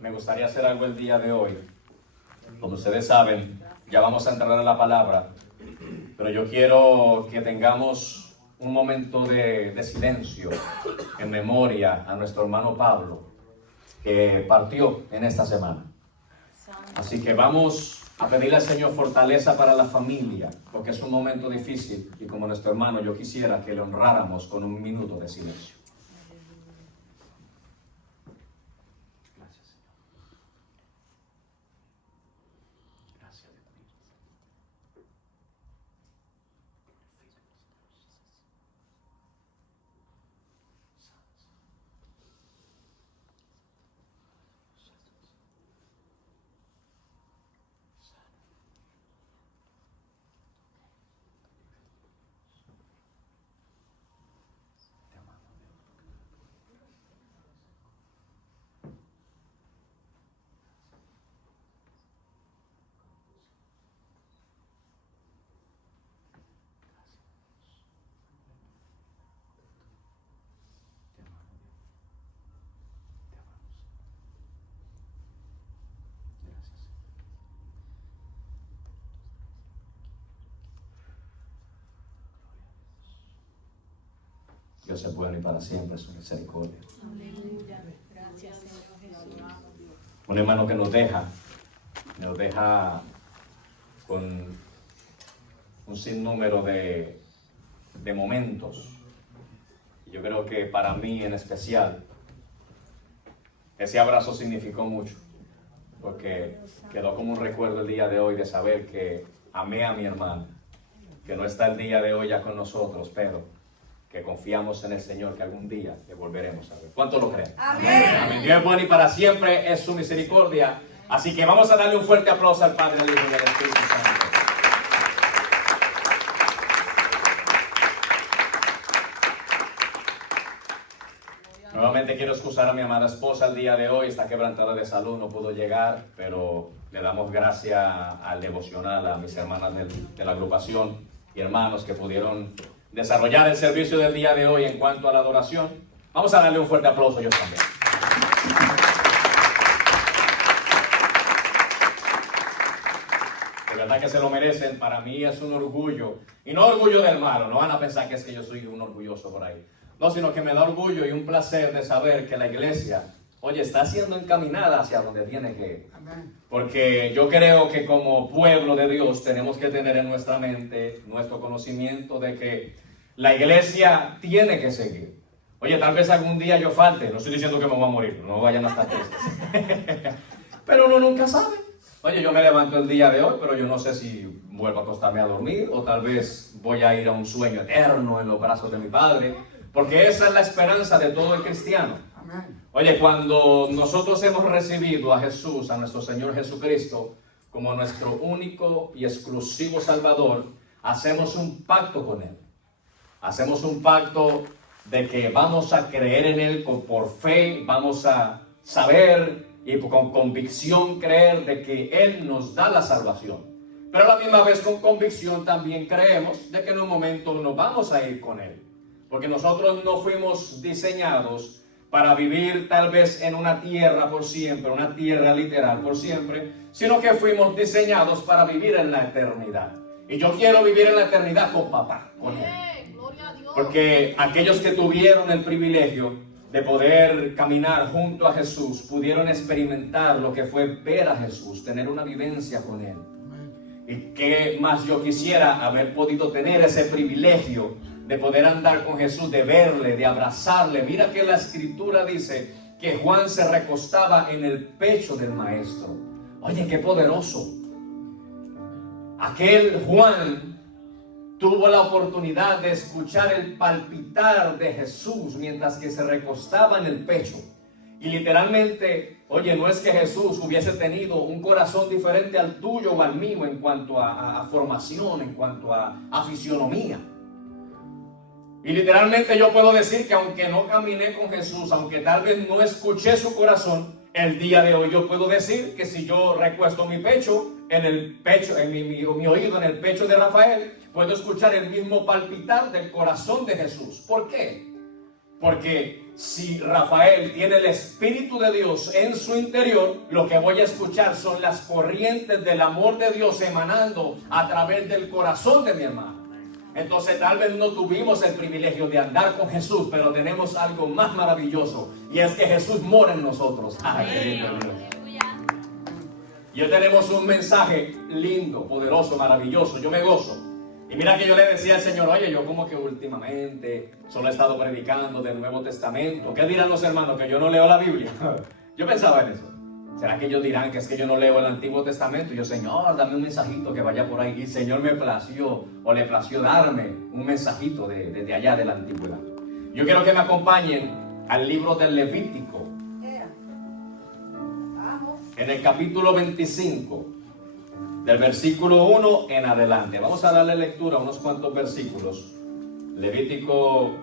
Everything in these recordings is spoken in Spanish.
Me gustaría hacer algo el día de hoy. Como ustedes saben, ya vamos a entrar en la palabra, pero yo quiero que tengamos un momento de silencio en memoria a nuestro hermano Pablo, que partió en esta semana. Así que vamos a pedirle al Señor fortaleza para la familia, porque es un momento difícil y como nuestro hermano yo quisiera que le honráramos con un minuto de silencio. Dios es bueno y para siempre su misericordia. Aleluya. Gracias, Señor Jesús. Un hermano que nos deja con un sinnúmero de momentos. Yo creo que para mí en especial, ese abrazo significó mucho, porque quedó como un recuerdo el día de hoy de saber que amé a mi hermano, que no está el día de hoy ya con nosotros, pero que confiamos en el Señor, que algún día le volveremos a ver. ¿Cuántos lo creen? Amén. Amén. Dios es bueno y para siempre es su misericordia. Así que vamos a darle un fuerte aplauso al Padre, al Hijo y al Espíritu Santo. Nuevamente quiero excusar a mi amada esposa el día de hoy. Está quebrantada de salud, no pudo llegar, pero le damos gracias al devocional, a mis hermanas de la agrupación y hermanos que pudieron desarrollar el servicio del día de hoy en cuanto a la adoración. Vamos a darle un fuerte aplauso yo también. De verdad que se lo merecen. Para mí es un orgullo, y no orgullo del malo, no van a pensar que es que yo soy un orgulloso por ahí, no, sino que me da orgullo y un placer de saber que la iglesia, oye, está siendo encaminada hacia donde tiene que ir. Porque yo creo que como pueblo de Dios tenemos que tener en nuestra mente nuestro conocimiento de que la iglesia tiene que seguir. Oye, tal vez algún día yo falte, no estoy diciendo que me voy a morir, no vayan a estar tristes. Pero uno nunca sabe. Oye, yo me levanto el día de hoy, pero yo no sé si vuelvo a acostarme a dormir o tal vez voy a ir a un sueño eterno en los brazos de mi Padre, porque esa es la esperanza de todo el cristiano. Oye, cuando nosotros hemos recibido a Jesús, a nuestro Señor Jesucristo, como nuestro único y exclusivo Salvador, hacemos un pacto con Él. Hacemos un pacto de que vamos a creer en Él por fe, vamos a saber y con convicción creer de que Él nos da la salvación. Pero a la misma vez con convicción también creemos de que en un momento nos vamos a ir con Él. Porque nosotros no fuimos diseñados para vivir tal vez en una tierra por siempre, una tierra literal por siempre, sino que fuimos diseñados para vivir en la eternidad. Y yo quiero vivir en la eternidad con papá, con Él. Porque aquellos que tuvieron el privilegio de poder caminar junto a Jesús, pudieron experimentar lo que fue ver a Jesús, tener una vivencia con Él. Y qué más yo quisiera haber podido tener ese privilegio de poder andar con Jesús, de verle, de abrazarle. Mira que la Escritura dice que Juan se recostaba en el pecho del Maestro. Oye, qué poderoso. Aquel Juan tuvo la oportunidad de escuchar el palpitar de Jesús mientras que se recostaba en el pecho. Y literalmente, oye, no es que Jesús hubiese tenido un corazón diferente al tuyo o al mío en cuanto a formación, en cuanto a fisionomía. Y literalmente yo puedo decir que aunque no caminé con Jesús, aunque tal vez no escuché su corazón, el día de hoy yo puedo decir que si yo recuesto mi pecho en el pecho, en mi oído en el pecho de Rafael, puedo escuchar el mismo palpitar del corazón de Jesús. ¿Por qué? Porque si Rafael tiene el Espíritu de Dios en su interior, lo que voy a escuchar son las corrientes del amor de Dios emanando a través del corazón de mi hermano. Entonces tal vez no tuvimos el privilegio de andar con Jesús, pero tenemos algo más maravilloso, y es que Jesús mora en nosotros. Y hoy tenemos un mensaje lindo, poderoso, maravilloso. Yo me gozo. Y mira que yo le decía al Señor, oye, yo como que últimamente solo he estado predicando del Nuevo Testamento. ¿Qué dirán los hermanos? Que yo no leo la Biblia. Yo pensaba en eso. ¿Será que ellos dirán que es que yo no leo el Antiguo Testamento? Y yo, Señor, dame un mensajito que vaya por ahí. Y el Señor me plació, o le plació darme un mensajito de allá de la antigüedad. Yo quiero que me acompañen al libro del Levítico. En el capítulo 25. Del versículo 1 en adelante. Vamos a darle lectura a unos cuantos versículos. Levítico,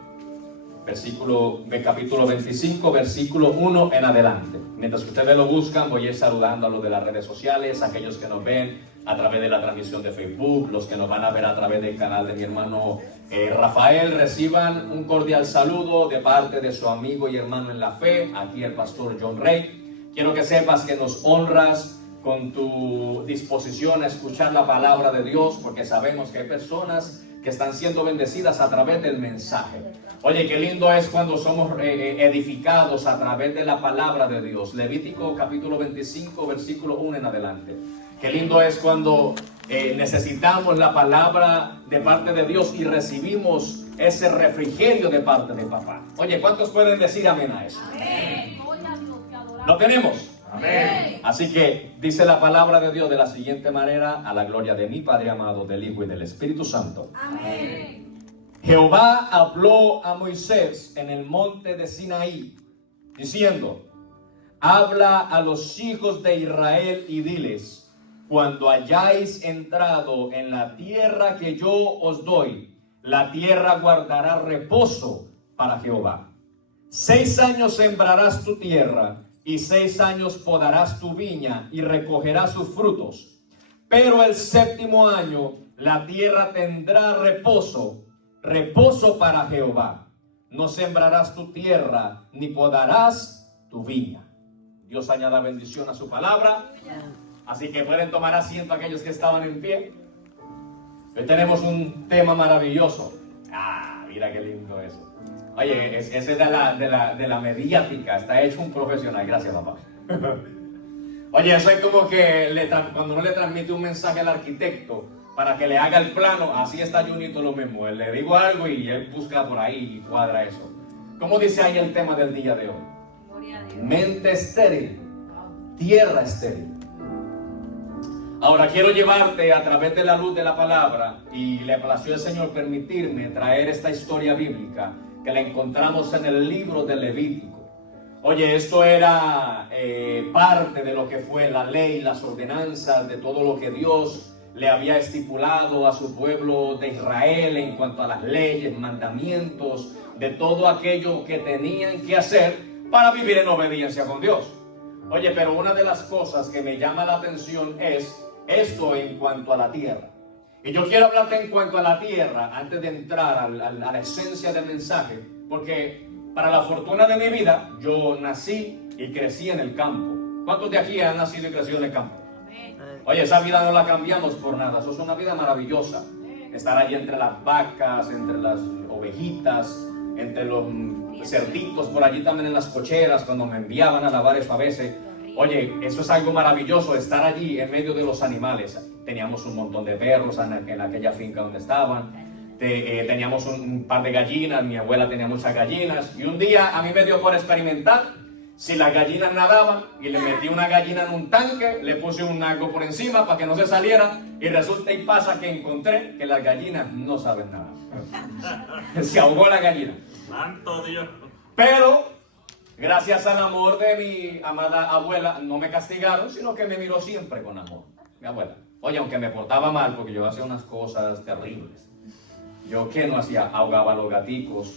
capítulo 25, versículo 1 en adelante. Mientras que ustedes lo buscan, voy a ir saludando a los de las redes sociales, a aquellos que nos ven a través de la transmisión de Facebook, los que nos van a ver a través del canal de mi hermano Rafael. Reciban un cordial saludo de parte de su amigo y hermano en la fe, aquí el pastor John Ray. Quiero que sepas que nos honras con tu disposición a escuchar la palabra de Dios, porque sabemos que hay personas que están siendo bendecidas a través del mensaje. Oye, qué lindo es cuando somos edificados a través de la palabra de Dios. Levítico capítulo 25, versículo 1 en adelante. Qué lindo es cuando necesitamos la palabra de parte de Dios y recibimos ese refrigerio de parte de papá. Oye, ¿cuántos pueden decir amén a eso? Amén. ¿Lo tenemos? Amén. Así que dice la palabra de Dios de la siguiente manera, a la gloria de mi Padre amado, del Hijo y del Espíritu Santo. Amén. Jehová habló a Moisés en el monte de Sinaí, diciendo: habla a los hijos de Israel y diles: cuando hayáis entrado en la tierra que yo os doy, la tierra guardará reposo para Jehová. 6 años sembrarás tu tierra, y 6 años podarás tu viña y recogerás sus frutos. Pero el 7º año la tierra tendrá reposo, reposo para Jehová. No sembrarás tu tierra, ni podarás tu viña. Dios añada bendición a su palabra. Así que pueden tomar asiento aquellos que estaban en pie. Hoy tenemos un tema maravilloso. Mira qué lindo eso. Oye, ese es de la mediática, está hecho un profesional. Gracias, papá. Oye, eso es como que cuando uno le transmite un mensaje al arquitecto para que le haga el plano, así está Junito lo mismo. Le digo algo y él busca por ahí y cuadra eso. ¿Cómo dice ahí el tema del día de hoy? Gloria a Dios. Mente estéril, tierra estéril. Ahora quiero llevarte a través de la luz de la palabra, y le plació al Señor permitirme traer esta historia bíblica que la encontramos en el libro de Levítico. Oye, esto era parte de lo que fue la ley, las ordenanzas, de todo lo que Dios le había estipulado a su pueblo de Israel en cuanto a las leyes, mandamientos, de todo aquello que tenían que hacer para vivir en obediencia con Dios. Oye, pero una de las cosas que me llama la atención es esto en cuanto a la tierra. Y yo quiero hablarte en cuanto a la tierra antes de entrar a la esencia del mensaje, porque para la fortuna de mi vida, yo nací y crecí en el campo. ¿Cuántos de aquí han nacido y crecido en el campo? Amén. Oye, esa vida no la cambiamos por nada. Eso es una vida maravillosa. Estar allí entre las vacas, entre las ovejitas, entre los cerditos, por allí también en las cocheras, cuando me enviaban a lavar eso a veces. Oye, eso es algo maravilloso, estar allí en medio de los animales. Teníamos un montón de perros en aquella finca donde estaban. Teníamos un par de gallinas, mi abuela tenía muchas gallinas. Y un día a mí me dio por experimentar si las gallinas nadaban, y le metí una gallina en un tanque, le puse algo por encima para que no se saliera, y resulta y pasa que encontré que las gallinas no saben nada. Se ahogó la gallina. ¡Santo Dios! Pero gracias al amor de mi amada abuela, no me castigaron, sino que me miró siempre con amor. Mi abuela. Oye, aunque me portaba mal, porque yo hacía unas cosas terribles. Yo, ¿qué no hacía? Ahogaba a los gaticos.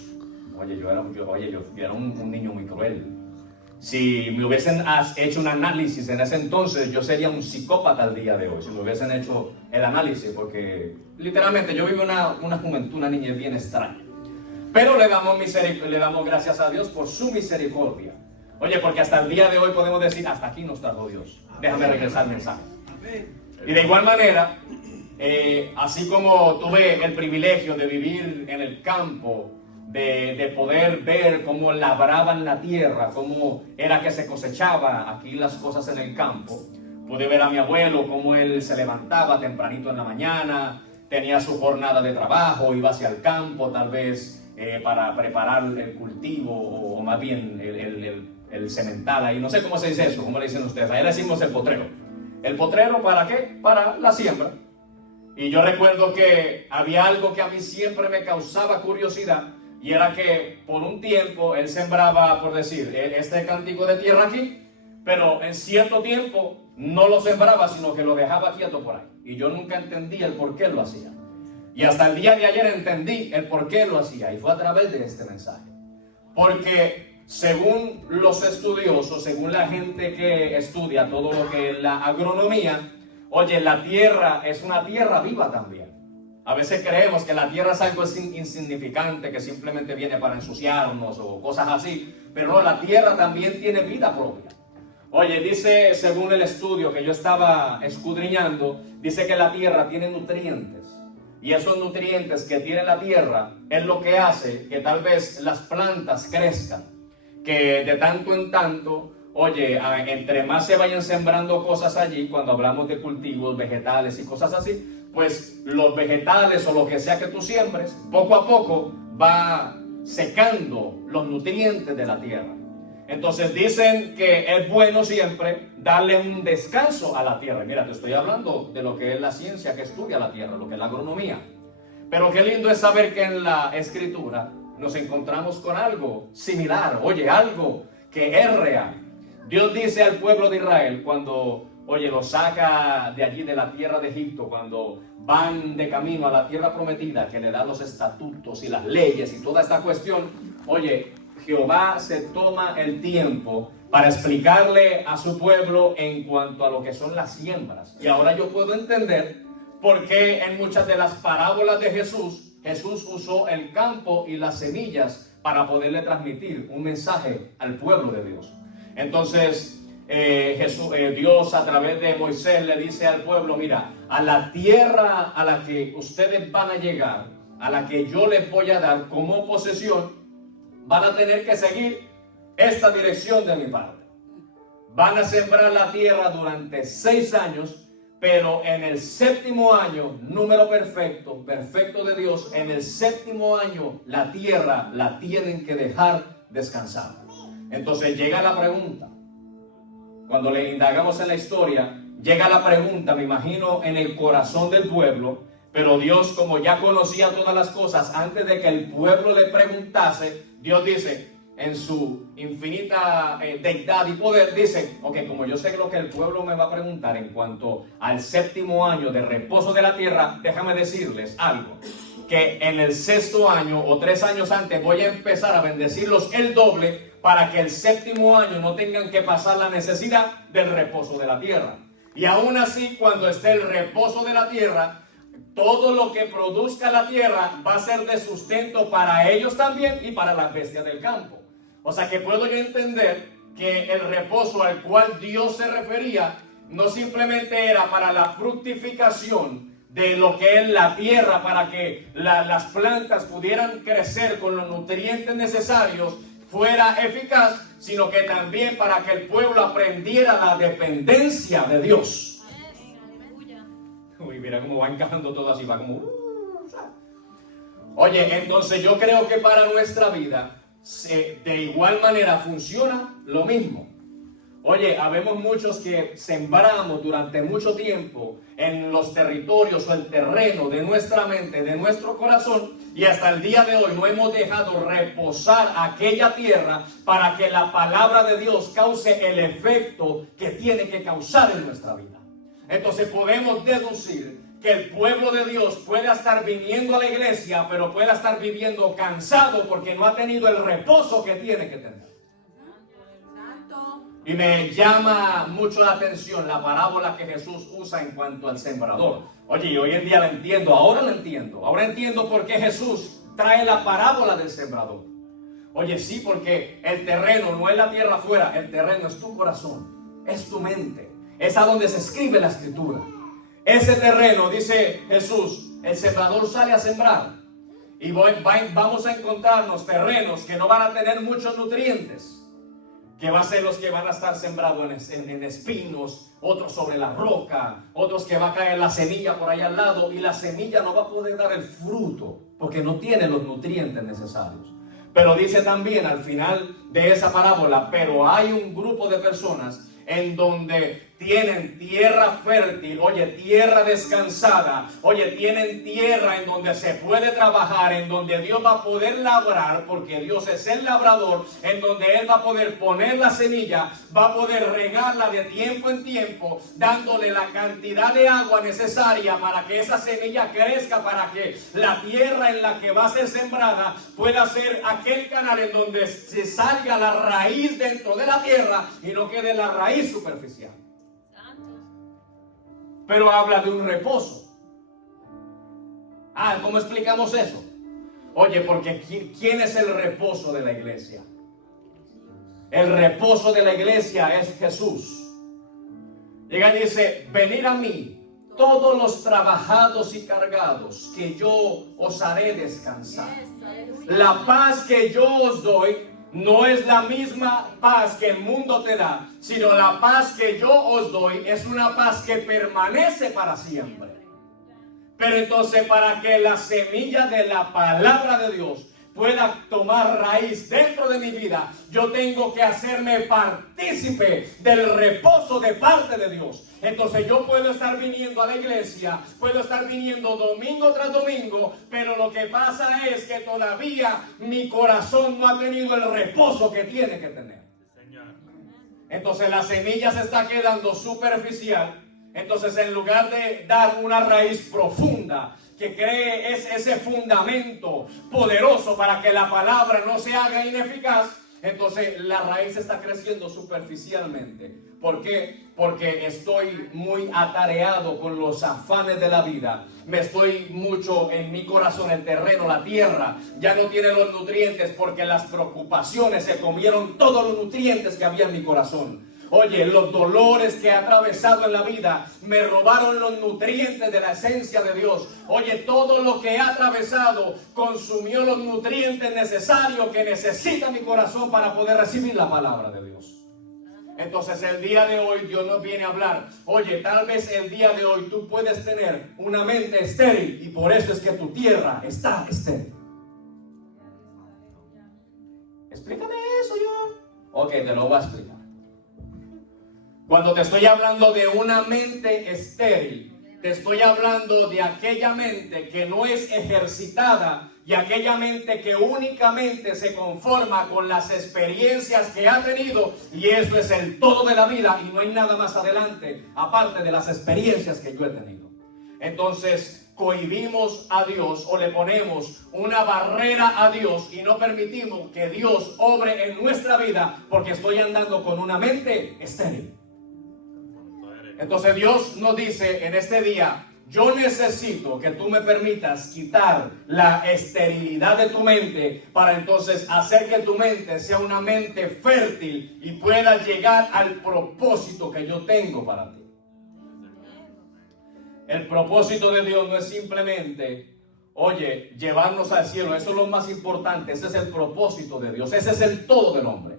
Oye, yo era un niño muy cruel. Si me hubiesen hecho un análisis en ese entonces, yo sería un psicópata al día de hoy. Si me hubiesen hecho el análisis, porque literalmente yo viví una juventud, una niñez bien extraña. Pero le damos gracias a Dios por su misericordia. Oye, porque hasta el día de hoy podemos decir, hasta aquí nos trajo Dios. Déjame regresar al mensaje. Y de igual manera, así como tuve el privilegio de vivir en el campo, de poder ver cómo labraban la tierra, cómo era que se cosechaba aquí las cosas en el campo, pude ver a mi abuelo cómo él se levantaba tempranito en la mañana, tenía su jornada de trabajo, iba hacia el campo tal vez para preparar el cultivo o más bien el semental ahí, no sé cómo se dice eso, cómo le dicen ustedes, ahí le decimos el potrero. ¿El potrero para qué? Para la siembra. Y yo recuerdo que había algo que a mí siempre me causaba curiosidad, y era que por un tiempo él sembraba, por decir, este cántico de tierra aquí, pero en cierto tiempo no lo sembraba, sino que lo dejaba quieto por ahí. Y yo nunca entendí el por qué lo hacía. Y hasta el día de ayer entendí el por qué lo hacía, y fue a través de este mensaje. Porque según los estudiosos, según la gente que estudia todo lo que es la agronomía, oye, la tierra es una tierra viva también. A veces creemos que la tierra es algo insignificante, que simplemente viene para ensuciarnos o cosas así, pero no, la tierra también tiene vida propia. Oye, dice, según el estudio que yo estaba escudriñando, dice que la tierra tiene nutrientes. Y esos nutrientes que tiene la tierra es lo que hace que tal vez las plantas crezcan. Que de tanto en tanto, oye, entre más se vayan sembrando cosas allí, cuando hablamos de cultivos, vegetales y cosas así, pues los vegetales o lo que sea que tú siembres, poco a poco va secando los nutrientes de la tierra. Entonces dicen que es bueno siempre darle un descanso a la tierra. Y mira, te estoy hablando de lo que es la ciencia que estudia la tierra, lo que es la agronomía. Pero qué lindo es saber que en la escritura nos encontramos con algo similar, oye, algo que es real. Dios dice al pueblo de Israel cuando, oye, lo saca de allí de la tierra de Egipto, cuando van de camino a la tierra prometida, que le da los estatutos y las leyes y toda esta cuestión, oye, Jehová se toma el tiempo para explicarle a su pueblo en cuanto a lo que son las siembras. Y ahora yo puedo entender por qué en muchas de las parábolas de Jesús usó el campo y las semillas para poderle transmitir un mensaje al pueblo de Dios. Entonces, Dios a través de Moisés le dice al pueblo, mira, a la tierra a la que ustedes van a llegar, a la que yo les voy a dar como posesión, van a tener que seguir esta dirección de mi parte. Van a sembrar la tierra durante 6 años, pero en el 7º año, número perfecto, perfecto de Dios, en el 7º año la tierra la tienen que dejar descansar. Entonces llega la pregunta, cuando le indagamos en la historia, llega la pregunta, me imagino, en el corazón del pueblo, pero Dios, como ya conocía todas las cosas, antes de que el pueblo le preguntase, Dios dice, en su infinita deidad y poder, dice, ok, como yo sé lo que el pueblo me va a preguntar en cuanto al 7º año de reposo de la tierra, déjame decirles algo, que en el 6º año o 3 años antes voy a empezar a bendecirlos el doble para que el 7º año no tengan que pasar la necesidad del reposo de la tierra. Y aún así, cuando esté el reposo de la tierra, todo lo que produzca la tierra va a ser de sustento para ellos también y para las bestias del campo. O sea que puedo yo entender que el reposo al cual Dios se refería no simplemente era para la fructificación de lo que es la tierra, para que las plantas pudieran crecer con los nutrientes necesarios, fuera eficaz, sino que también para que el pueblo aprendiera la dependencia de Dios. Uy, mira cómo va encajando todo así, va como... Oye, entonces yo creo que para nuestra vida de igual manera funciona lo mismo. Oye, habemos muchos que sembramos durante mucho tiempo en los territorios o el terreno de nuestra mente, de nuestro corazón, y hasta el día de hoy no hemos dejado reposar aquella tierra para que la palabra de Dios cause el efecto que tiene que causar en nuestra vida. Entonces podemos deducir que el pueblo de Dios puede estar viniendo a la iglesia, pero puede estar viviendo cansado porque no ha tenido el reposo que tiene que tener. Y me llama mucho la atención la parábola que Jesús usa en cuanto al sembrador. Oye, y hoy en día la entiendo, ahora la entiendo. Ahora entiendo por qué Jesús trae la parábola del sembrador. Oye, sí, porque el terreno no es la tierra afuera, el terreno es tu corazón, es tu mente, es a donde se escribe la escritura. Ese terreno, dice Jesús, el sembrador sale a sembrar y vamos a encontrarnos terrenos que no van a tener muchos nutrientes, que va a ser los que van a estar sembrados en espinos, otros sobre la roca, otros que va a caer la semilla por allá al lado y la semilla no va a poder dar el fruto porque no tiene los nutrientes necesarios. Pero dice también al final de esa parábola, pero hay un grupo de personas en donde tienen tierra fértil, oye, tierra descansada, oye, tienen tierra en donde se puede trabajar, en donde Dios va a poder labrar, porque Dios es el labrador, en donde Él va a poder poner la semilla, va a poder regarla de tiempo en tiempo, dándole la cantidad de agua necesaria para que esa semilla crezca, para que la tierra en la que va a ser sembrada pueda ser aquel canal en donde se salga la raíz dentro de la tierra y no quede la raíz superficial. Pero habla de un reposo. ¿Cómo explicamos eso? Oye, porque ¿quién es el reposo de la iglesia? El reposo de la iglesia es Jesús. Llega y dice, venid a mí, todos los trabajados y cargados, que yo os haré descansar. La paz que yo os doy no es la misma paz que el mundo te da, sino la paz que yo os doy es una paz que permanece para siempre. Pero entonces, para que la semilla de la palabra de Dios pueda tomar raíz dentro de mi vida, yo tengo que hacerme partícipe del reposo de parte de Dios. Entonces yo puedo estar viniendo a la iglesia, puedo estar viniendo domingo tras domingo, pero lo que pasa es que todavía mi corazón no ha tenido el reposo que tiene que tener. Entonces la semilla se está quedando superficial. Entonces, en lugar de dar una raíz profunda que cree ese fundamento poderoso para que la palabra no se haga ineficaz, entonces la raíz está creciendo superficialmente. ¿Por qué? Porque estoy muy atareado con los afanes de la vida. Me estoy mucho en mi corazón, el terreno, la tierra ya no tiene los nutrientes porque las preocupaciones se comieron todos los nutrientes que había en mi corazón. Oye, los dolores que he atravesado en la vida me robaron los nutrientes de la esencia de Dios. Oye, todo lo que he atravesado consumió los nutrientes necesarios que necesita mi corazón para poder recibir la palabra de Dios. Entonces el día de hoy Dios nos viene a hablar. Oye, tal vez el día de hoy tú puedes tener una mente estéril y por eso es que tu tierra está estéril. Explícame eso, yo. Ok, te lo voy a explicar. Cuando te estoy hablando de una mente estéril, te estoy hablando de aquella mente que no es ejercitada y aquella mente que únicamente se conforma con las experiencias que ha tenido, y eso es el todo de la vida y no hay nada más adelante aparte de las experiencias que yo he tenido. Entonces cohibimos a Dios o le ponemos una barrera a Dios y no permitimos que Dios obre en nuestra vida porque estoy andando con una mente estéril. Entonces Dios nos dice en este día, yo necesito que tú me permitas quitar la esterilidad de tu mente para entonces hacer que tu mente sea una mente fértil y pueda llegar al propósito que yo tengo para ti. El propósito de Dios no es simplemente, oye, llevarnos al cielo. Eso es lo más importante. Ese es el propósito de Dios. Ese es el todo del hombre.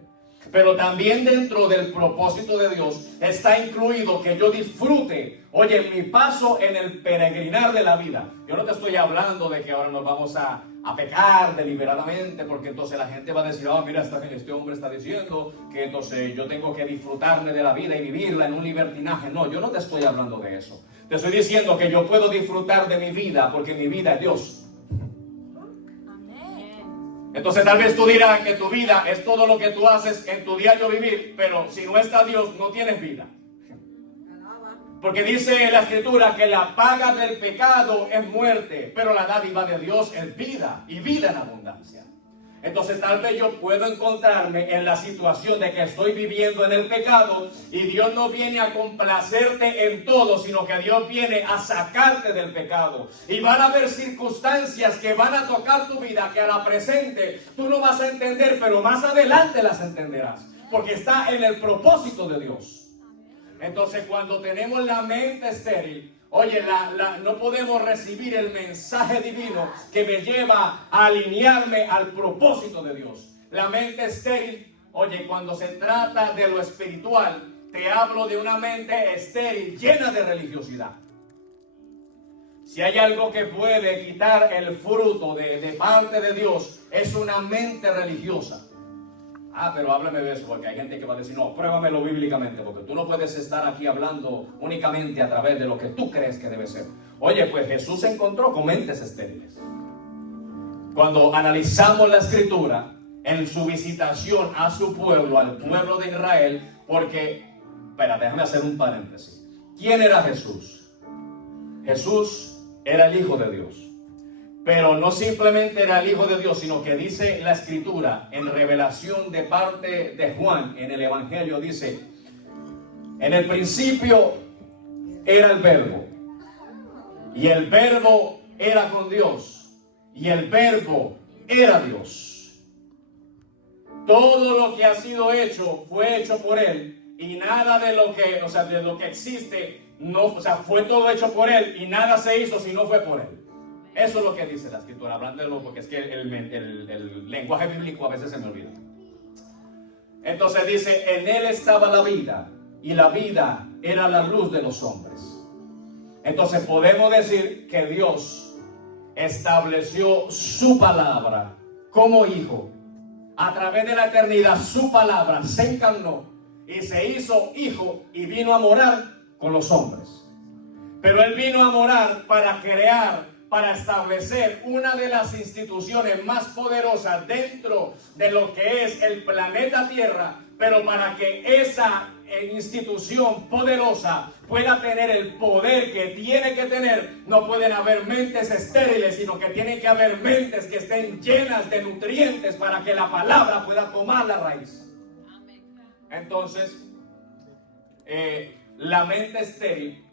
Pero también dentro del propósito de Dios está incluido que yo disfrute, oye, mi paso en el peregrinar de la vida. Yo no te estoy hablando de que ahora nos vamos a pecar deliberadamente, porque entonces la gente va a decir, mira, este hombre está diciendo que entonces yo tengo que disfrutarme de la vida y vivirla en un libertinaje. No, yo no te estoy hablando de eso. Te estoy diciendo que yo puedo disfrutar de mi vida porque mi vida es Dios. Entonces tal vez tú dirás que tu vida es todo lo que tú haces en tu diario vivir, pero si no está Dios, no tienes vida. Porque dice la Escritura que la paga del pecado es muerte, pero la dádiva de Dios es vida y vida en abundancia. Entonces tal vez yo puedo encontrarme en la situación de que estoy viviendo en el pecado y Dios no viene a complacerte en todo, sino que Dios viene a sacarte del pecado. Y van a haber circunstancias que van a tocar tu vida que a la presente tú no vas a entender, pero más adelante las entenderás, porque está en el propósito de Dios. Entonces cuando tenemos la mente estéril, oye, no podemos recibir el mensaje divino que me lleva a alinearme al propósito de Dios. La mente estéril, oye, cuando se trata de lo espiritual, te hablo de una mente estéril llena de religiosidad. Si hay algo que puede quitar el fruto de parte de Dios, es una mente religiosa. Pero háblame de eso, porque hay gente que va a decir, no, pruébamelo bíblicamente, porque tú no puedes estar aquí hablando únicamente a través de lo que tú crees que debe ser. Oye, pues Jesús se encontró con mentes estériles. Cuando analizamos la Escritura, en su visitación a su pueblo, al pueblo de Israel, porque, espera, déjame hacer un paréntesis. ¿Quién era Jesús? Jesús era el Hijo de Dios. Pero no simplemente era el Hijo de Dios, sino que dice la Escritura en revelación de parte de Juan en el Evangelio, dice: en el principio era el Verbo, y el Verbo era con Dios, y el Verbo era Dios. Todo lo que ha sido hecho fue hecho por Él, y nada de lo que, de lo que existe, fue todo hecho por Él, y nada se hizo si no fue por Él. Eso es lo que dice la Escritura, hablándolo, porque es que el lenguaje bíblico a veces se me olvida. Entonces dice, en Él estaba la vida, y la vida era la luz de los hombres. Entonces podemos decir que Dios estableció su palabra como Hijo. A través de la eternidad, su palabra se encarnó y se hizo Hijo y vino a morar con los hombres. Pero Él vino a morar para establecer una de las instituciones más poderosas dentro de lo que es el planeta Tierra, pero para que esa institución poderosa pueda tener el poder que tiene que tener, no pueden haber mentes estériles, sino que tienen que haber mentes que estén llenas de nutrientes para que la palabra pueda tomar la raíz. Entonces, la mente estéril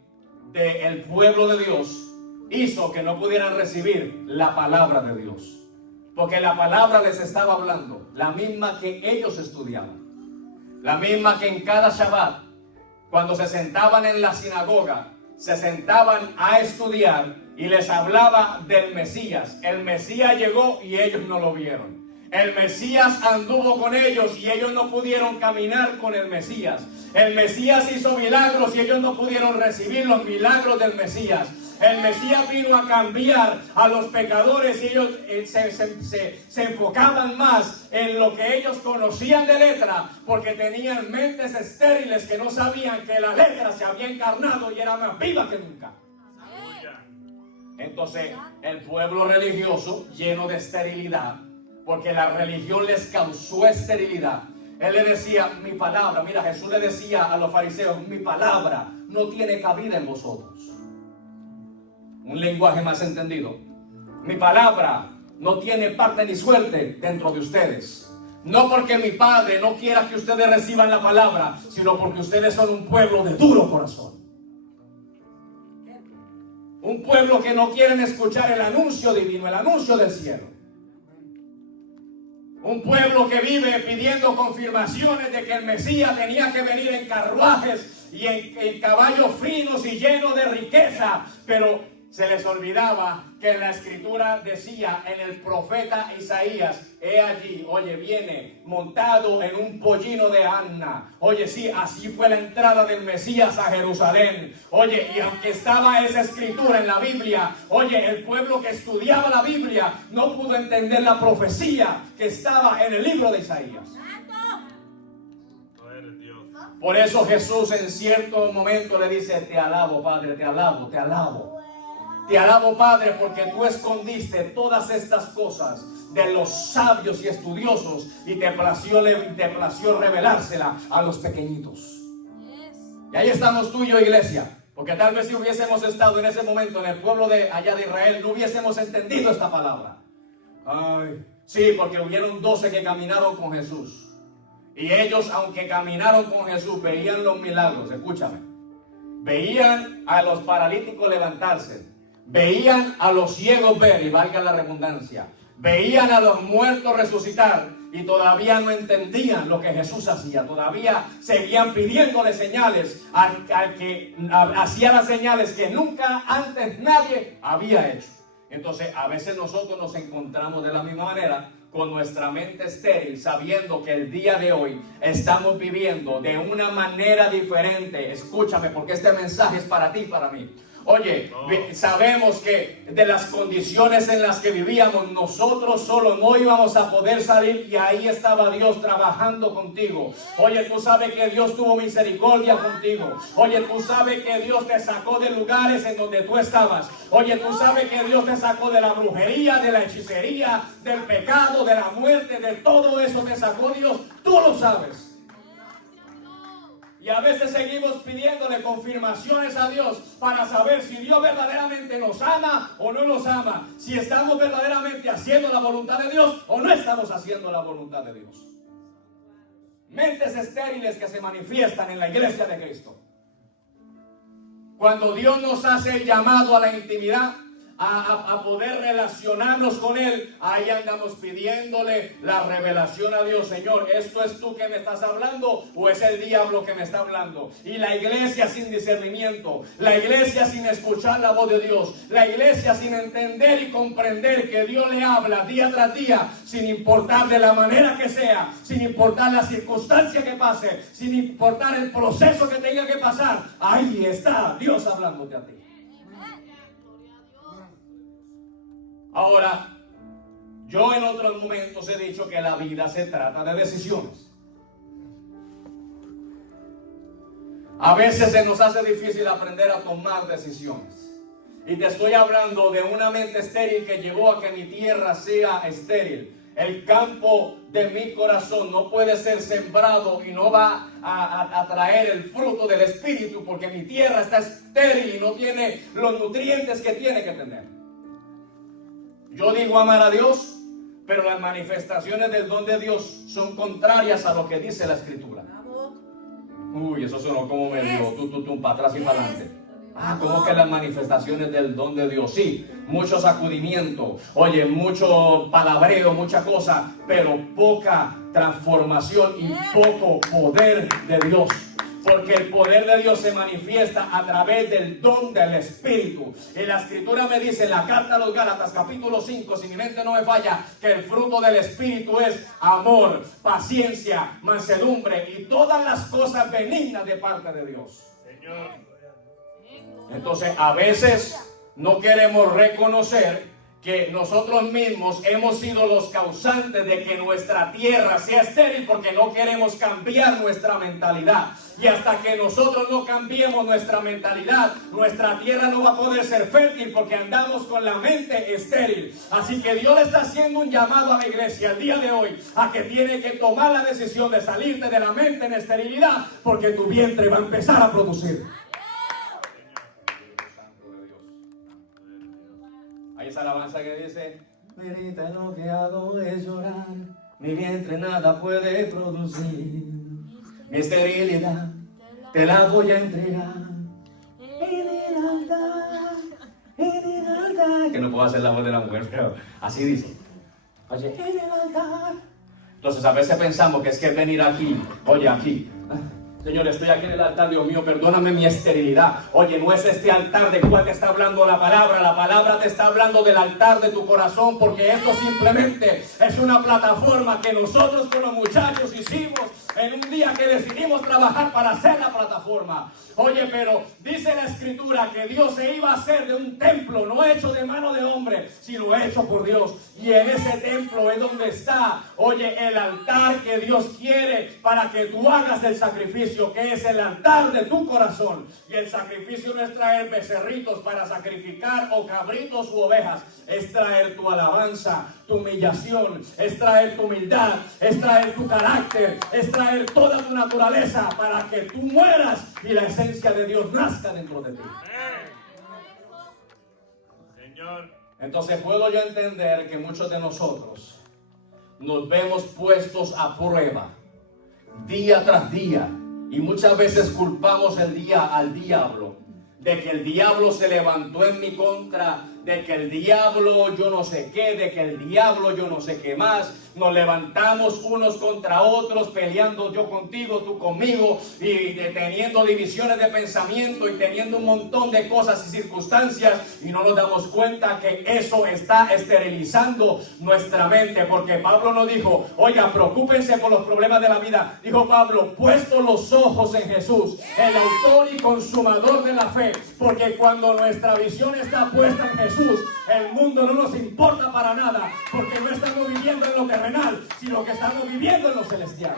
del pueblo de Dios hizo que no pudieran recibir la palabra de Dios, porque la palabra les estaba hablando, la misma que ellos estudiaban, la misma que en cada Shabbat, cuando se sentaban en la sinagoga, se sentaban a estudiar y les hablaba del Mesías. El Mesías llegó y ellos no lo vieron. El Mesías anduvo con ellos y ellos no pudieron caminar con el Mesías. El Mesías hizo milagros y ellos no pudieron recibir los milagros del Mesías. El Mesías vino a cambiar a los pecadores y ellos se enfocaban más en lo que ellos conocían de letra, porque tenían mentes estériles que no sabían que la letra se había encarnado y era más viva que nunca. Entonces el pueblo religioso, lleno de esterilidad, porque la religión les causó esterilidad, él le decía, mi palabra, mira, Jesús le decía a los fariseos, mi palabra no tiene cabida en vosotros. Un lenguaje más entendido. Mi palabra no tiene parte ni suerte dentro de ustedes. No porque mi Padre no quiera que ustedes reciban la palabra, sino porque ustedes son un pueblo de duro corazón. Un pueblo que no quieren escuchar el anuncio divino, el anuncio del cielo. Un pueblo que vive pidiendo confirmaciones de que el Mesías tenía que venir en carruajes y en caballos finos y llenos de riqueza, pero se les olvidaba que en la Escritura decía en el profeta Isaías, he allí, oye, viene montado en un pollino de Anna. Oye, sí, así fue la entrada del Mesías a Jerusalén. Oye, y aunque estaba esa escritura en la Biblia, oye, el pueblo que estudiaba la Biblia no pudo entender la profecía que estaba en el libro de Isaías. Por eso Jesús en cierto momento le dice, te alabo, Padre, te alabo, te alabo. Te alabo, Padre, porque tú escondiste todas estas cosas de los sabios y estudiosos y te plació revelársela a los pequeñitos. Y ahí estamos tú y yo, iglesia, porque tal vez si hubiésemos estado en ese momento en el pueblo de allá de Israel, no hubiésemos entendido esta palabra. Ay, Sí, porque hubieron 12 que caminaron con Jesús. Y ellos, aunque caminaron con Jesús, veían los milagros. Escúchame. Veían a los paralíticos levantarse. Veían a los ciegos ver, y valga la redundancia. Veían a los muertos resucitar. Y todavía no entendían lo que Jesús hacía. Todavía seguían pidiéndole señales al que hacía las señales que nunca antes nadie había hecho. Entonces a veces nosotros nos encontramos de la misma manera, con nuestra mente estéril, sabiendo que el día de hoy estamos viviendo de una manera diferente. Escúchame, porque este mensaje es para ti y para mí. Oye, sabemos que de las condiciones en las que vivíamos, nosotros solo no íbamos a poder salir, y ahí estaba Dios trabajando contigo. Oye, tú sabes que Dios tuvo misericordia contigo. Oye, tú sabes que Dios te sacó de lugares en donde tú estabas. Oye, tú sabes que Dios te sacó de la brujería, de la hechicería, del pecado, de la muerte, de todo eso te sacó Dios. Tú lo sabes. Y a veces seguimos pidiéndole confirmaciones a Dios para saber si Dios verdaderamente nos ama o no nos ama. Si estamos verdaderamente haciendo la voluntad de Dios o no estamos haciendo la voluntad de Dios. Mentes estériles que se manifiestan en la iglesia de Cristo. Cuando Dios nos hace el llamado a la intimidad, a poder relacionarnos con Él, ahí andamos pidiéndole la revelación a Dios. Señor, ¿esto es tú que me estás hablando o es el diablo que me está hablando? Y la iglesia sin discernimiento, la iglesia sin escuchar la voz de Dios, la iglesia sin entender y comprender que Dios le habla día tras día, sin importar de la manera que sea, sin importar la circunstancia que pase, sin importar el proceso que tenga que pasar, ahí está Dios hablándote a ti. Ahora, yo en otros momentos he dicho que la vida se trata de decisiones. A veces se nos hace difícil aprender a tomar decisiones. Y te estoy hablando de una mente estéril que llevó a que mi tierra sea estéril. El campo de mi corazón no puede ser sembrado y no va a traer el fruto del Espíritu, porque mi tierra está estéril y no tiene los nutrientes que tiene que tener. Yo digo amar a Dios, pero las manifestaciones del don de Dios son contrarias a lo que dice la Escritura. Uy, eso sonó como medio para atrás y para adelante. ¿Cómo que las manifestaciones del don de Dios? Sí, mucho sacudimiento, oye, mucho palabreo, mucha cosa, pero poca transformación y poco poder de Dios. Porque el poder de Dios se manifiesta a través del don del Espíritu. Y la Escritura me dice en la carta a los Gálatas, capítulo 5, si mi mente no me falla, que el fruto del Espíritu es amor, paciencia, mansedumbre y todas las cosas benignas de parte de Dios. Señor. Entonces, a veces no queremos reconocer que nosotros mismos hemos sido los causantes de que nuestra tierra sea estéril, porque no queremos cambiar nuestra mentalidad. Y hasta que nosotros no cambiemos nuestra mentalidad, nuestra tierra no va a poder ser fértil, porque andamos con la mente estéril. Así que Dios le está haciendo un llamado a la iglesia el día de hoy a que tiene que tomar la decisión de salirte de la mente en esterilidad, porque tu vientre va a empezar a producir. Hay esa alabanza que dice: Merita lo que hago es llorar, mi vientre nada puede producir, mi esterilidad te la voy a entregar en el altar, en el altar. Que no puedo hacer la voz de la mujer, pero así dice. Oye, en el altar. Entonces a veces pensamos que es que venir aquí, oye, aquí. Señor, estoy aquí en el altar, Dios mío, perdóname mi esterilidad. Oye, no es este altar del cual te está hablando la palabra te está hablando del altar de tu corazón, porque esto simplemente es una plataforma que nosotros con los muchachos hicimos en un día que decidimos trabajar para hacer la plataforma. Oye, pero dice la Escritura que Dios se iba a hacer de un templo, no hecho de mano de hombre, sino hecho por Dios. Y en ese templo es donde está, oye, el altar que Dios quiere para que tú hagas el sacrificio, que es el altar de tu corazón. Y el sacrificio no es traer becerritos para sacrificar, o cabritos u ovejas. Es traer tu alabanza, tu humillación, es traer tu humildad, es traer tu carácter, es traer toda tu naturaleza para que tú mueras y la esencia de Dios nazca dentro de ti. Señor. Entonces puedo yo entender que muchos de nosotros nos vemos puestos a prueba día tras día, y muchas veces culpamos al diablo de que el diablo se levantó en mi contra, de que el diablo yo no sé qué, de que el diablo yo no sé qué más. Nos levantamos unos contra otros, peleando yo contigo, tú conmigo, y teniendo divisiones de pensamiento y teniendo un montón de cosas y circunstancias, y no nos damos cuenta que eso está esterilizando nuestra mente. Porque Pablo nos dijo, oiga, preocúpense por los problemas de la vida. Dijo Pablo, puesto los ojos en Jesús, el autor y consumador de la fe, porque cuando nuestra visión está puesta en Jesús, el mundo no nos importa para nada, porque no estamos viviendo en lo terrenal, sino que estamos viviendo en lo celestial.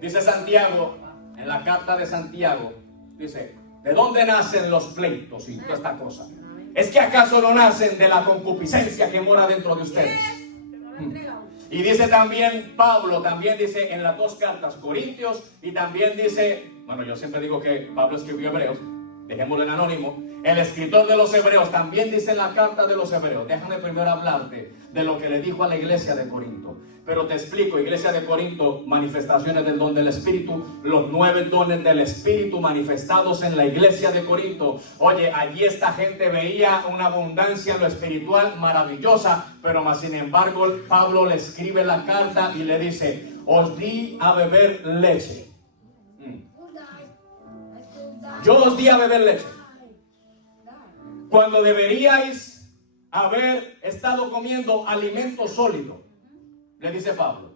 Dice Santiago, en la carta de Santiago, dice, ¿de dónde nacen los pleitos y toda esta cosa? ¿Es que acaso no nacen de la concupiscencia que mora dentro de ustedes? Y dice también Pablo, también dice en las dos cartas, Corintios, y también dice, bueno, yo siempre digo que Pablo escribió Hebreos, dejémoslo en anónimo. El escritor de los Hebreos también dice en la carta de los Hebreos. Déjame primero hablarte de lo que le dijo a la iglesia de Corinto. Pero te explico, iglesia de Corinto, manifestaciones del don del Espíritu, los 9 dones del Espíritu manifestados en la iglesia de Corinto. Oye, allí esta gente veía una abundancia en lo espiritual maravillosa, pero más sin embargo Pablo le escribe la carta y le dice, os di a beber leche. Yo os di a beber leche, cuando deberíais haber estado comiendo alimento sólido, le dice Pablo.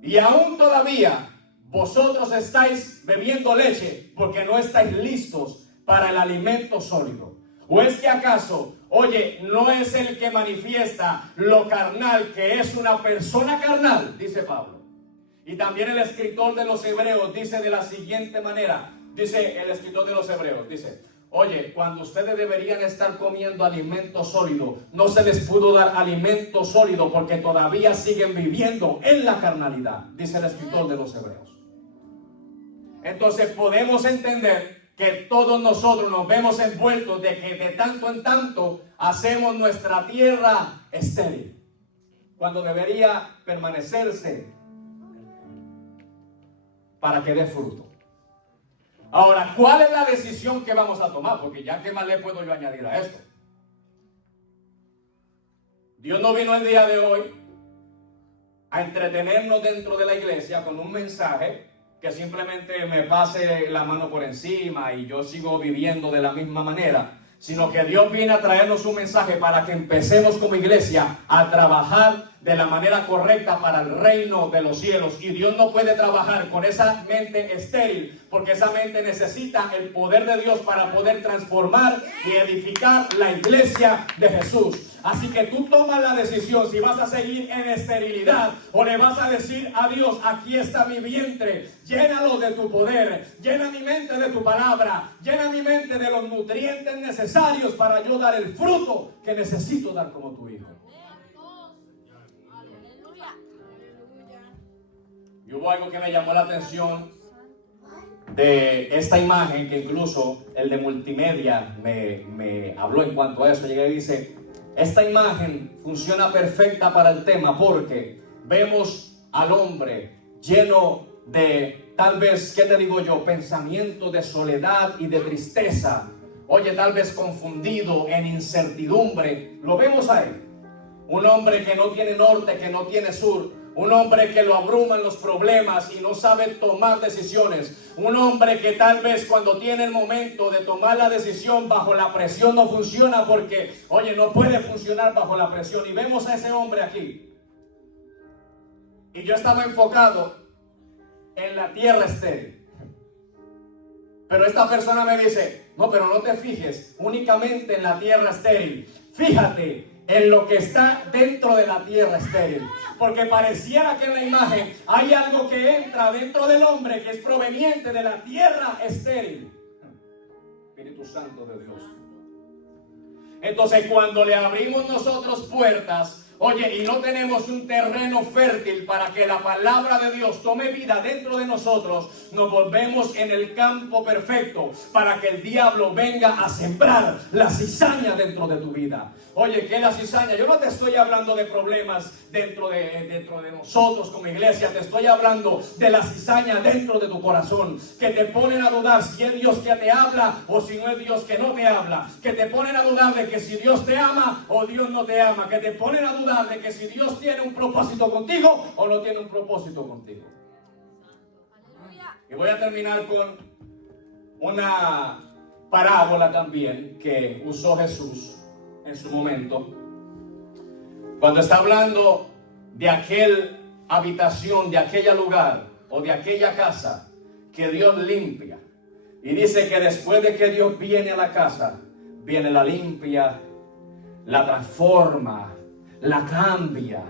Y aún todavía vosotros estáis bebiendo leche porque no estáis listos para el alimento sólido. ¿O es que acaso, oye, no es el que manifiesta lo carnal, que es una persona carnal? Dice Pablo. Y también el escritor de los Hebreos dice de la siguiente manera. Dice el escritor de los Hebreos, dice, oye, cuando ustedes deberían estar comiendo alimento sólido, no se les pudo dar alimento sólido porque todavía siguen viviendo en la carnalidad, dice el escritor de los Hebreos. Entonces podemos entender que todos nosotros nos vemos envueltos de que de tanto en tanto hacemos nuestra tierra estéril, cuando debería permanecerse para que dé fruto. Ahora, ¿cuál es la decisión que vamos a tomar? Porque ya, ¿qué más le puedo yo añadir a esto? Dios no vino el día de hoy a entretenernos dentro de la iglesia con un mensaje que simplemente me pase la mano por encima y yo sigo viviendo de la misma manera, sino que Dios viene a traernos un mensaje para que empecemos como iglesia a trabajar de la manera correcta para el reino de los cielos. Y Dios no puede trabajar con esa mente estéril, porque esa mente necesita el poder de Dios para poder transformar y edificar la iglesia de Jesús. Así que tú tomas la decisión si vas a seguir en esterilidad o le vas a decir a Dios, aquí está mi vientre, llénalo de tu poder, llena mi mente de tu palabra, llena mi mente de los nutrientes necesarios para yo dar el fruto que necesito dar como tu hijo. Y hubo algo que me llamó la atención de esta imagen, que incluso el de multimedia me habló en cuanto a eso. Llegué y dice, esta imagen funciona perfecta para el tema porque vemos al hombre lleno de, tal vez, ¿qué te digo yo? Pensamiento de soledad y de tristeza. Oye, tal vez confundido, en incertidumbre. Lo vemos a él. Un hombre que no tiene norte, que no tiene sur. Un hombre que lo abruman los problemas y no sabe tomar decisiones. Un hombre que tal vez cuando tiene el momento de tomar la decisión bajo la presión no funciona porque, oye, no puede funcionar bajo la presión. Y vemos a ese hombre aquí. Y yo estaba enfocado en la tierra estéril. Pero esta persona me dice, no, pero no te fijes únicamente en la tierra estéril. Fíjate en lo que está dentro de la tierra estéril, porque pareciera que en la imagen hay algo que entra dentro del hombre que es proveniente de la tierra estéril. Espíritu Santo de Dios. Entonces, cuando le abrimos nosotros puertas Oye, y no tenemos un terreno fértil para que la palabra de Dios tome vida dentro de nosotros, nos volvemos en el campo perfecto para que el diablo venga a sembrar la cizaña dentro de tu vida. Oye, ¿qué es la cizaña? Yo no te estoy hablando de problemas dentro de nosotros como iglesia, te estoy hablando de la cizaña dentro de tu corazón, que te ponen a dudar si es Dios que te habla o si no es Dios que no te habla, que te ponen a dudar de que si Dios te ama o Dios no te ama, que te ponen a dudar de que si Dios tiene un propósito contigo o no tiene un propósito contigo. Y voy a terminar con una parábola también que usó Jesús en su momento, cuando está hablando de aquella habitación, de aquel lugar o de aquella casa que Dios limpia. Y dice que después de que Dios viene a la casa, viene, la limpia, la transforma, la cambia,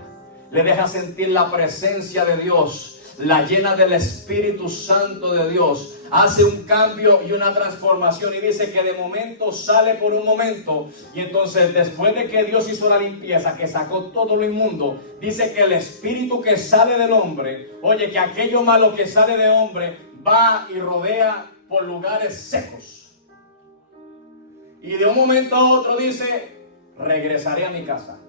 le deja sentir la presencia de Dios, la llena del Espíritu Santo de Dios, hace un cambio y una transformación. Y dice que de momento sale por un momento, y entonces después de que Dios hizo la limpieza, que sacó todo lo inmundo, dice que el espíritu que sale del hombre, oye, que aquello malo que sale de hombre va y rodea por lugares secos. Y de un momento a otro dice: regresaré a mi casa.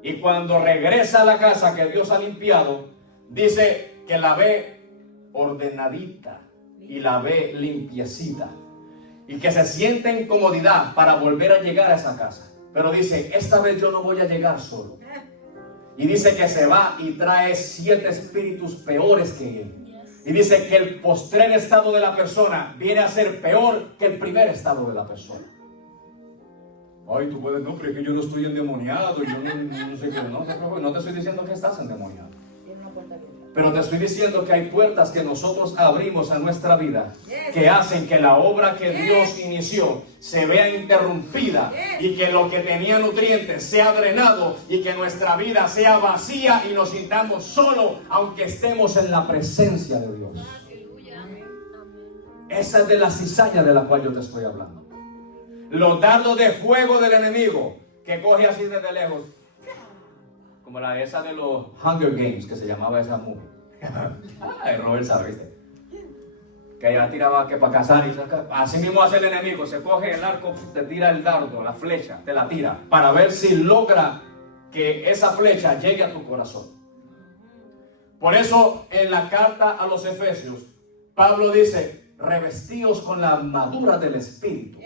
Y cuando regresa a la casa que Dios ha limpiado, dice que la ve ordenadita y la ve limpiecita, y que se siente en comodidad para volver a llegar a esa casa. Pero dice: esta vez yo no voy a llegar solo. Y dice que se va y trae 7 espíritus peores que él. Y dice que el postrer estado de la persona viene a ser peor que el primer estado de la persona. Ay, tú puedes, no, pero es que yo no estoy endemoniado, yo no sé qué, no te estoy diciendo que estás endemoniado. Pero te estoy diciendo que hay puertas que nosotros abrimos a nuestra vida que hacen que la obra que Dios inició se vea interrumpida, y que lo que tenía nutrientes sea drenado, y que nuestra vida sea vacía y nos sintamos solos aunque estemos en la presencia de Dios. Esa es de la cizaña de la cual yo te estoy hablando. Los dardos de fuego del enemigo que coge así desde lejos, como la esa de los Hunger Games, que se llamaba esa movie. Robert sabe, ¿viste? Que ella tiraba que para cazar, y así mismo hace el enemigo. Se coge el arco, te tira el dardo, la flecha, te la tira para ver si logra que esa flecha llegue a tu corazón. Por eso en la carta a los Efesios, Pablo dice: revestíos con la armadura del Espíritu.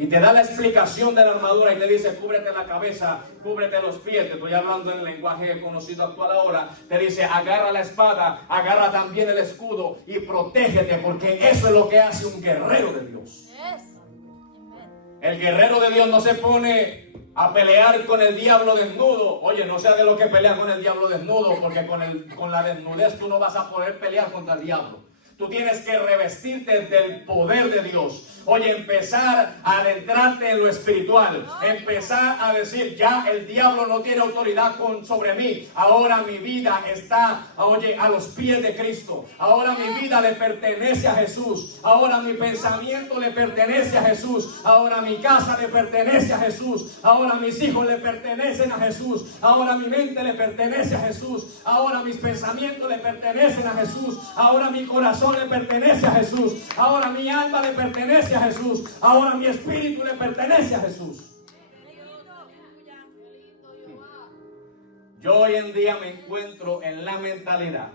Y te da la explicación de la armadura y te dice: cúbrete la cabeza, cúbrete los pies. Te estoy hablando en el lenguaje conocido actual ahora. Te dice: agarra la espada, agarra también el escudo y protégete, porque eso es lo que hace un guerrero de Dios. El guerrero de Dios no se pone a pelear con el diablo desnudo. Oye, no sea de lo que pelea con el diablo desnudo, porque con la desnudez tú no vas a poder pelear contra el diablo. Tú tienes que revestirte del poder de Dios. Oye, empezar a adentrarte en lo espiritual. Empezar a decir: ya el diablo no tiene autoridad sobre mí. Ahora mi vida está, oye, a los pies de Cristo. Ahora mi vida le pertenece a Jesús. Ahora mi pensamiento le pertenece a Jesús. Ahora mi casa le pertenece a Jesús. Ahora mis hijos le pertenecen a Jesús. Ahora mi mente le pertenece a Jesús. Ahora mis pensamientos le pertenecen a Jesús. Ahora mi corazón le pertenece a Jesús. Ahora mi alma le pertenece a Jesús. Ahora mi espíritu le pertenece a Jesús. Yo hoy en día me encuentro en la mentalidad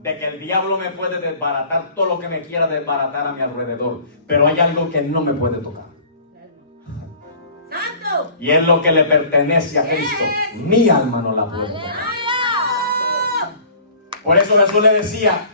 de que el diablo me puede desbaratar todo lo que me quiera desbaratar a mi alrededor, pero hay algo que no me puede tocar, y es lo que le pertenece a Cristo. Mi alma no la puede tocar. Por eso Jesús le decía: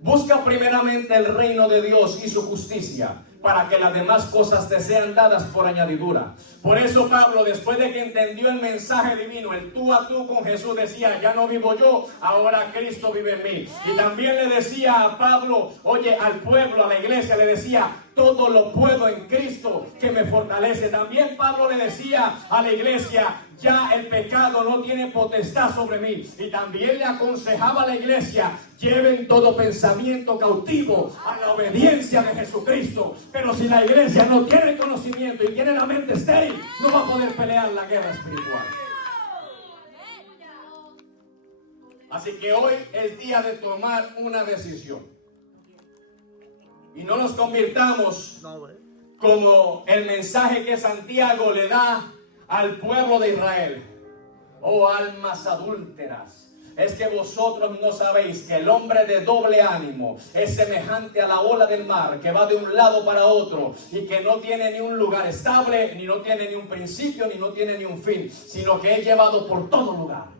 busca primeramente el reino de Dios y su justicia, para que las demás cosas te sean dadas por añadidura. Por eso Pablo, después de que entendió el mensaje divino, el tú a tú con Jesús, decía: ya no vivo yo, ahora Cristo vive en mí. Y también le decía a Pablo, oye, al pueblo, a la iglesia, le decía: todo lo puedo en Cristo que me fortalece. También Pablo le decía a la iglesia: ya el pecado no tiene potestad sobre mí. Y también le aconsejaba a la iglesia: lleven todo pensamiento cautivo a la obediencia de Jesucristo. Pero si la iglesia no tiene conocimiento y tiene la mente estéril, no va a poder pelear la guerra espiritual. Así que hoy es día de tomar una decisión. Y no nos convirtamos como el mensaje que Santiago le da al pueblo de Israel. Oh almas adúlteras, es que vosotros no sabéis que el hombre de doble ánimo es semejante a la ola del mar que va de un lado para otro y que no tiene ni un lugar estable, ni no tiene ni un principio, ni no tiene ni un fin, sino que es llevado por todo lugar.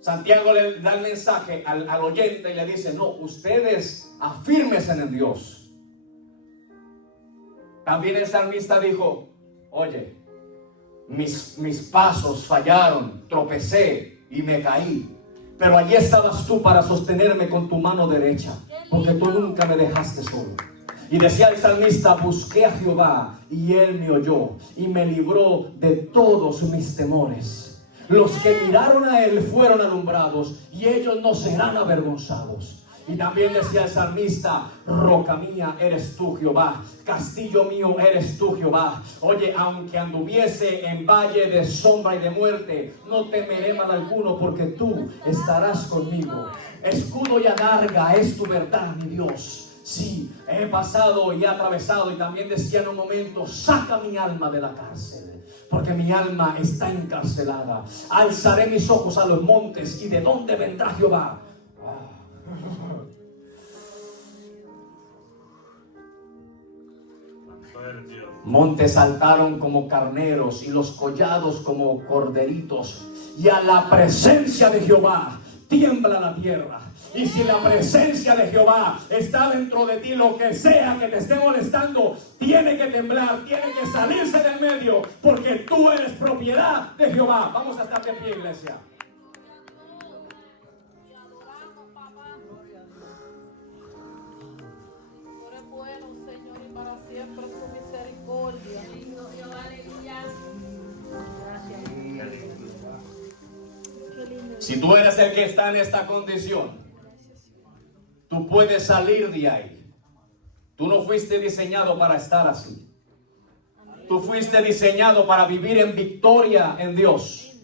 Santiago le da el mensaje al oyente y le dice: no, ustedes afírmense en Dios. También el salmista dijo: oye, mis pasos fallaron, tropecé y me caí, pero allí estabas tú para sostenerme con tu mano derecha, porque tú nunca me dejaste solo. Y decía el salmista: busqué a Jehová y él me oyó y me libró de todos mis temores. Los que miraron a él fueron alumbrados y ellos no serán avergonzados. Y también decía el salmista: roca mía eres tú, Jehová, castillo mío eres tú, Jehová. Oye, aunque anduviese en valle de sombra y de muerte, no temeré mal alguno, porque tú estarás conmigo. Escudo y adarga es tu verdad, mi Dios. Sí, he pasado y he atravesado. Y también decía en un momento: saca mi alma de la cárcel, porque mi alma está encarcelada. Alzaré mis ojos a los montes, ¿y de dónde vendrá Jehová? Montes saltaron como carneros y los collados como corderitos, y a la presencia de Jehová tiembla la tierra. Y si la presencia de Jehová está dentro de ti, lo que sea que te esté molestando tiene que temblar, tiene que salirse del medio, porque tú eres propiedad de Jehová. Vamos a estar de pie, iglesia. Tú eres bueno, Señor, y para siempre tu misericordia. Si tú eres el que está en esta condición, tú puedes salir de ahí. Tú no fuiste diseñado para estar así. Tú fuiste diseñado para vivir en victoria en Dios.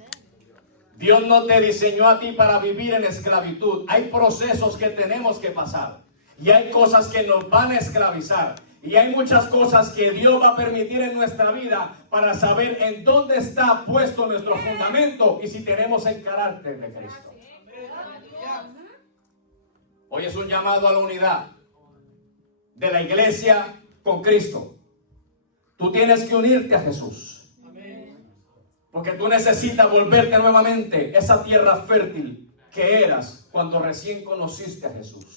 Dios no te diseñó a ti para vivir en esclavitud. Hay procesos que tenemos que pasar. Y hay cosas que nos van a esclavizar. Y hay muchas cosas que Dios va a permitir en nuestra vida para saber en dónde está puesto nuestro fundamento y si tenemos el carácter de Cristo. Hoy es un llamado a la unidad de la iglesia con Cristo. Tú tienes que unirte a Jesús, porque tú necesitas volverte nuevamente esa tierra fértil que eras cuando recién conociste a Jesús.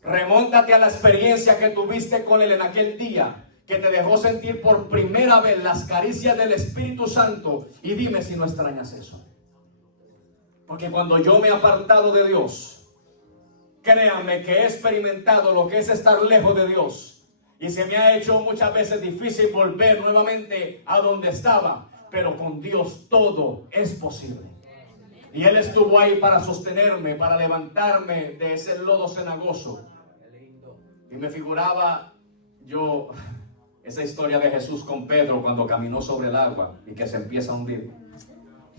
Remóntate a la experiencia que tuviste con Él en aquel día, que te dejó sentir por primera vez las caricias del Espíritu Santo, y dime si no extrañas eso. Porque cuando yo me he apartado de Dios, créanme que he experimentado lo que es estar lejos de Dios, y se me ha hecho muchas veces difícil volver nuevamente a donde estaba, pero con Dios todo es posible. Y Él estuvo ahí para sostenerme, para levantarme de ese lodo cenagoso. Y me figuraba yo esa historia de Jesús con Pedro cuando caminó sobre el agua y que se empieza a hundir.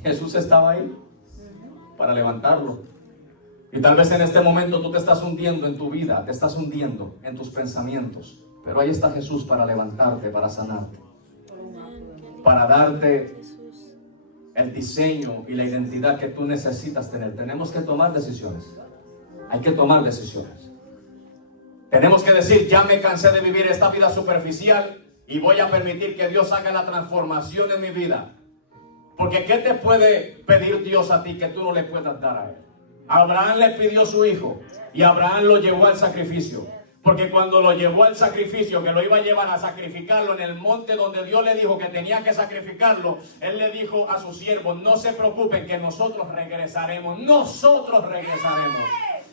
Jesús estaba ahí para levantarlo. Y tal vez en este momento tú te estás hundiendo en tu vida, te estás hundiendo en tus pensamientos, pero ahí está Jesús para levantarte, para sanarte, para darte el diseño y la identidad que tú necesitas tener. Tenemos que tomar decisiones. Hay que tomar decisiones. Tenemos que decir: ya me cansé de vivir esta vida superficial y voy a permitir que Dios haga la transformación en mi vida. Porque ¿qué te puede pedir Dios a ti que tú no le puedas dar a Él? Abraham le pidió su hijo y Abraham lo llevó al sacrificio. Porque cuando lo llevó al sacrificio, que lo iba a llevar a sacrificarlo en el monte donde Dios le dijo que tenía que sacrificarlo, Él le dijo a sus siervos: no se preocupen, que nosotros regresaremos. Nosotros regresaremos.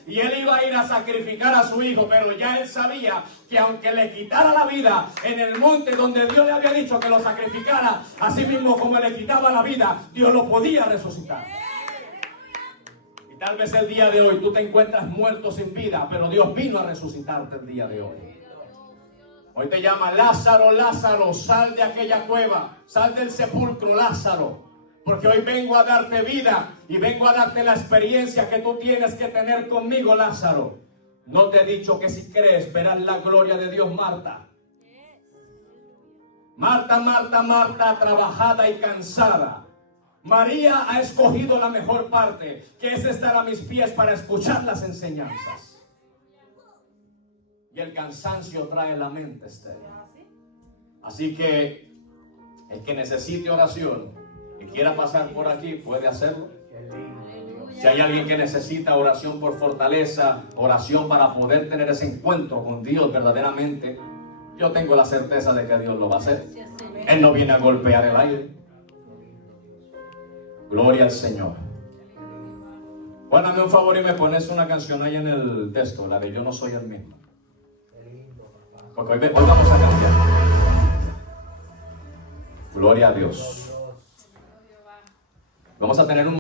Y él iba a ir a sacrificar a su hijo, pero ya él sabía que aunque le quitara la vida en el monte donde Dios le había dicho que lo sacrificara, así mismo como le quitaba la vida, Dios lo podía resucitar. Y tal vez el día de hoy tú te encuentras muerto sin vida, pero Dios vino a resucitarte el día de hoy. Hoy te llama: Lázaro, Lázaro, sal de aquella cueva, sal del sepulcro, Lázaro. Porque hoy vengo a darte vida y vengo a darte la experiencia que tú tienes que tener conmigo, Lázaro. No te he dicho que si crees verás la gloria de Dios, Marta. Marta, Marta, Marta, trabajada y cansada. María ha escogido la mejor parte, que es estar a mis pies para escuchar las enseñanzas. Y el cansancio trae la mente estéril. Así que el que necesite oración y quiera pasar por aquí, puede hacerlo. Si hay alguien que necesita oración por fortaleza, oración para poder tener ese encuentro con Dios verdaderamente, yo tengo la certeza de que Dios lo va a hacer. Él no viene a golpear el aire. Gloria al Señor. Bueno, hazme un favor y me pones una canción ahí en el texto, la de Yo no soy el mismo. Porque hoy vamos a cambiar. Gloria a Dios. Vamos a tener un